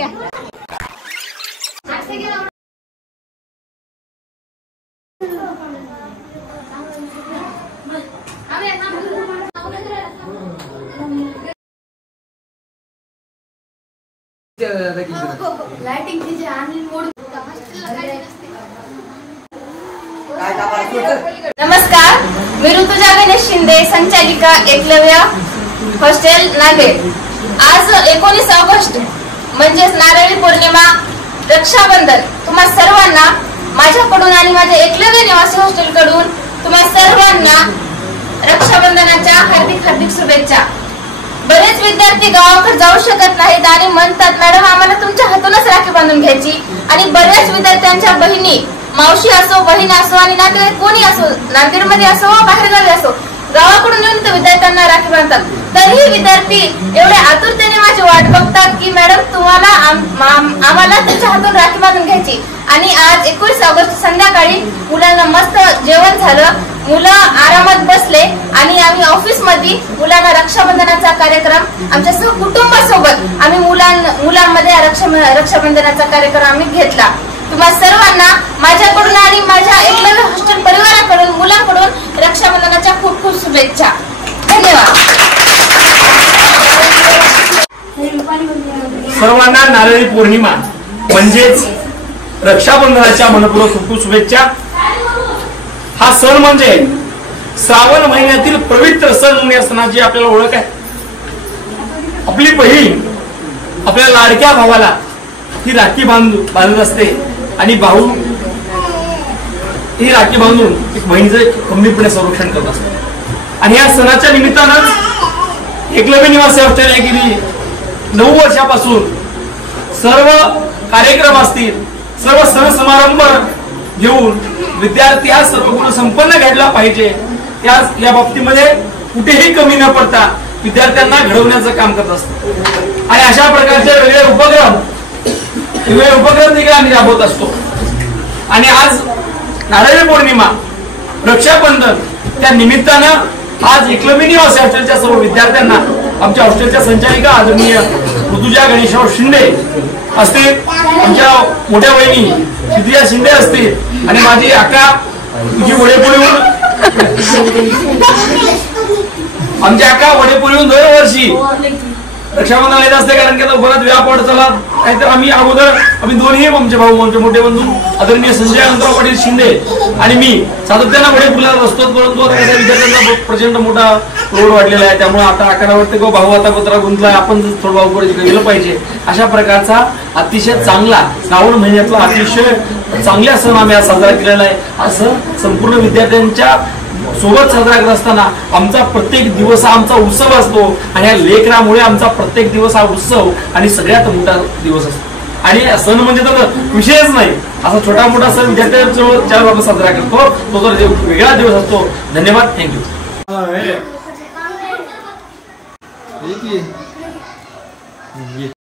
Lighting कीजिए online मोड नमस्कार, मी ऋतुजा गणेश शिंदे, संचालिका एकलव्य हॉस्टेल नांदेड। आज 19 ऑगस्ट म्हणजेच नारळी पौर्णिमा, रक्षाबंधन तुम्हा सर्वांना माझ्याकडून आणि माझ्या एकलव्य निवासी हॉस्टेल कडून तुम्हा सर्वांना रक्षाबंधनाच्या हार्दिक हार्दिक शुभेच्छा। बरेच विद्यार्थी गावाकडे जाऊ शकत नाहीत आणि म्हणतात मॅडम आम्हाला तुमच्या हातूनच राखी बांधून घ्यायची, आणि बऱ्याच विद्यार्थ्यांच्या बहिणी, मावशी असो, बहीण असो आणि नातेवाईक कोणी असो, नांदेडमध्ये असो व बाहेरगावी असो, गावाकडून येऊन ते विद्यार्थ्यांना राखी बांधतात। तरीही विद्यार्थी एवढ्या आतुरतेने माझी वाट बघतात की मॅडम तुम्हाला आम्हाला तुमच्या हातून राखी बांधून घ्यायची। आणि आज 21 ऑगस्ट संध्याकाळी मुलांना मस्त जेवण झालं, मुलं आरामात बसले आणि आम्ही ऑफिस मध्ये मुलांना रक्षाबंधनाचा कार्यक्रम आमच्या कुटुंबासोबत आम्ही मुलांमध्ये रक्षाबंधनाचा कार्यक्रम आम्ही घेतला। तुम्हा सर्वांना माझ्याकडून आणि माझ्या एकलव्य हॉस्टेल परिवाराकडून, मुलांकडून रक्षाबंधनाच्या खूप खूप शुभेच्छा। धन्यवाद। सर्वांना नारळी पौर्णिमा म्हणजेच रक्षाबंधनाच्या मनपूर्वक खूप खूप शुभेच्छा। हा सण म्हणजे श्रावण महिन्यातील पवित्र सण या सणाची आपल्याला ओळख आहे। आपली बहीण आपल्या लाडक्या भावाला ही राखी बांधत असते आणि भाऊ ही राखी बांधून एक बहिणीचं खंबीरपणे संरक्षण करत असतो। आणि या सणाच्या निमित्तानं एकलव्य निवासी हॉस्टेल गेली 9 वर्षापासून सर्व कार्यक्रम असतील, सर्व सण समारंभ घेऊन विद्यार्थी हा सर्वगुण संपन्न घडला पाहिजे या बाबतीमध्ये कुठेही कमी न पडता विद्यार्थ्यांना घडवण्याचं काम करत असतो। आणि अशा प्रकारचे वेगळे उपक्रम देखील आम्ही राबवत असतो। आणि आज नारळी पौर्णिमा, रक्षाबंधन त्या निमित्तानं आज एकलव्य निवासी हॉस्टेलच्या सर्व विद्यार्थ्यांना आमच्या हॉस्टेलच्या संचालिका आदरणीय ऋतुजा गणेशराव शिंदे असतील, आमच्या मोठ्या बहिणी शिद्रिया शिंदे असतील आणि माझी आका तुझी वडेपुरीहून आमची आका वडेपुरीहून दरवर्षी रक्षाबंधन येत असते, कारण की आता बराच व्याप वाढत चालला। नाहीतर आम्ही दोन्ही आमचे भाऊ, आमचे मोठे बंधू आदरणीय संजय अनंतराव पाटील शिंदे आणि मी सातत्यानं वडेपुरीला असतो, परंतु विद्यार्थ्यांचा प्रचंड मोठा लोड वाढलेला आहे। त्यामुळे आता आकारा वाटते की भाऊ आता पत्रा गुंतला, आपण थोडं भाऊकडे गेलं पाहिजे। अशा प्रकारचा अतिशय चांगला श्रावण महिन्यातला अतिशय चांगला सण आम्ही आज साजरा केलेला आहे। हा सण संपूर्ण विद्यार्थ्यांच्या सोबत साजरा करत असताना आमचा प्रत्येक दिवस हा आमचा उत्सव असतो आणि या लेकरामुळे आमचा प्रत्येक दिवस हा उत्सव आणि सगळ्यात मोठा दिवस असतो। आणि सण म्हणजे तर विषयच नाही, असा छोटा मोठा सण विद्यार्थ्यांसोबत ज्या बाबत साजरा करतो तो तर वेगळा दिवस असतो। धन्यवाद, थँक्यू।